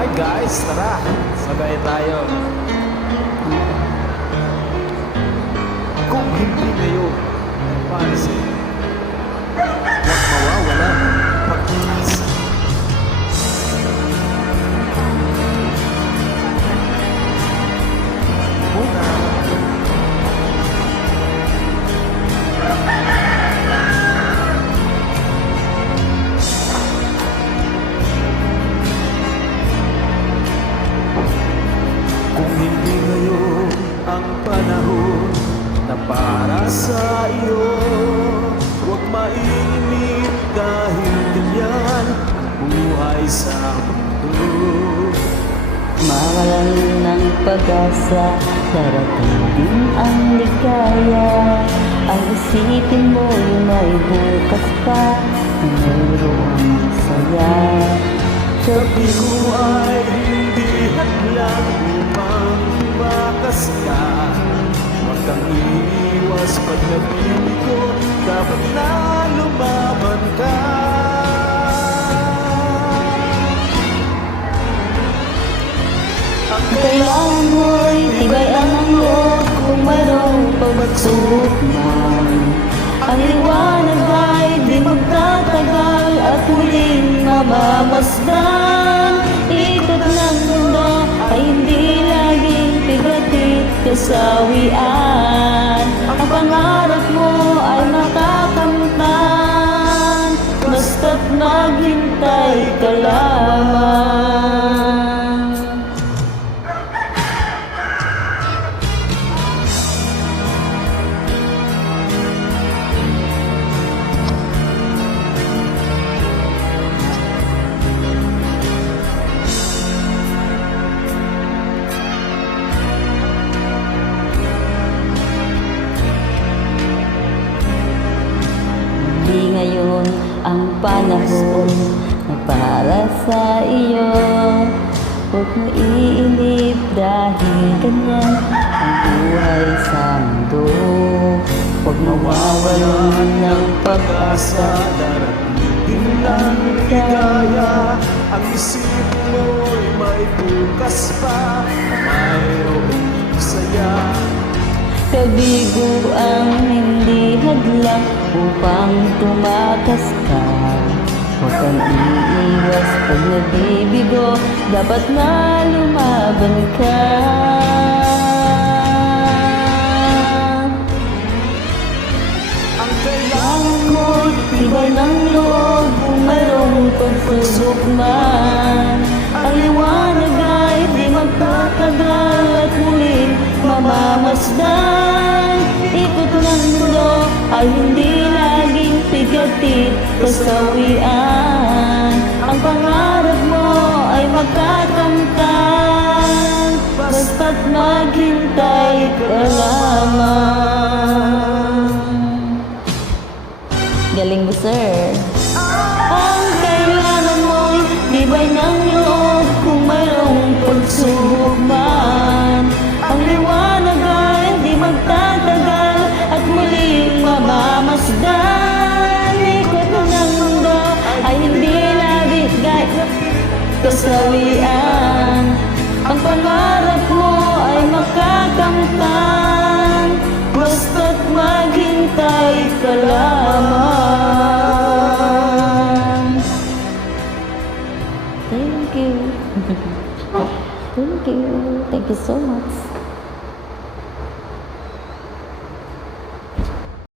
Hi guys, tara, sabay tayo. Kung hindi ngayon, para sa huwag mawawala ng pag-asa. Muna. Kung hindi ngayon ang panahon na para sa iyo, huwag mainip dahil ganyan ang buhay sa mundo. Mawalan ng pag-asa, darating din ang ligaya. Ang isipin mo'y may bukas pa, mayroong saya. Sabi ko ay hindi hadlang upang tumakas ka. Huwag kang iiwas pag nabibigo, dapat na lumaban ka. Ang Kailangan mo'y tibayan ang loob kung mayroong pagsubok man. Ang liwanag ay di magtatagal at muling mamamasdan. Ikot ng mundo ay hindi laging pigatit kasawian. Ang pangarap mo ay makakamtan, basta't maghintay ka lamang. Hindi ngayon ang panahon na para sa iyo. Huwag mo iinip dahil ganyan ang buhay sa mundo. Huwag mawawalan ng pag-asa, darating din ang ligaya. Ang isip mo'y may bukas pa, mayroong saya. kabigo ang hindi hadlang upang tumakas ka. Huwag kang iiwas pag nabibigo, dapat na lumaban ka. Ang kailangan mo'y Tibay ng loob kung mayroong pagsubok man. Ang liwanag ay di magtatagal at muling mamamasdan. Ikot ng mundo ay hindi laging pigatit kasawian. Ang pangarap mo ay magkakamtan, basta't maghintay ka lamang. Galing mo, sir. Ang kailangan mo'y tibay ng loob kung mayroong pagsubok man. Ang liwanag ay di magtatagal at muling mamamasdan. Ikot ng mundo ay hindi labit kahit kasawian. Ang pangarap mo ay makakamtan, basta't maghintay ka lamang. Thank you. Thank you. Thank you so much.